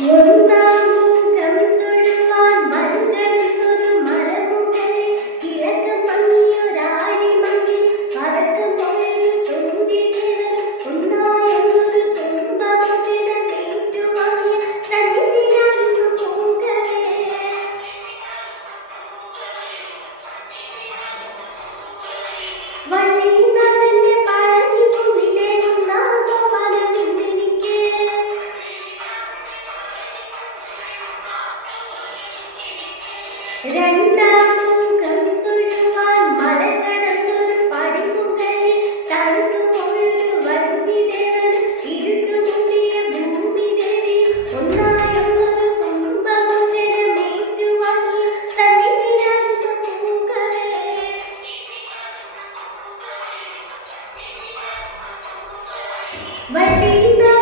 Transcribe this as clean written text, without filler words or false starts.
ഒന്നാമുഖം തൊഴുവാൻ മലകടന്നൊരു മലമുകളിൽ കിഴക്കൻ മങ്ങിയൊരാഴി മങ്ങി പതക്കം പോയൊരു സൂര്യദേവനും ഒന്നായെന്നൊരു തുമ്പമോചനമേറ്റുവാങ്ങിയ സന്നിധിയായിരുന്നു പോകവേ. വള്ളിനാഥന്റെ പഴനി കുന്നിലേറുന്ന സോപാനം ഇന്നെനിക്ക്. രണ്ടാമുഖം തൊഴുവാൻ മലകടന്നൊരു പടിമുകളിൽ തണുത്തുപോയൊരു വന്യദേവനും ഇരുട്ടുമൂടിയ ഭൂമിദേവിയും ഒന്നായെന്നൊരു തുമ്പമോചനമേറ്റുവാങ്ങിയ സന്നിധിയായിരുന്നു പോകവേ. വള്ളിനാഥന്റെ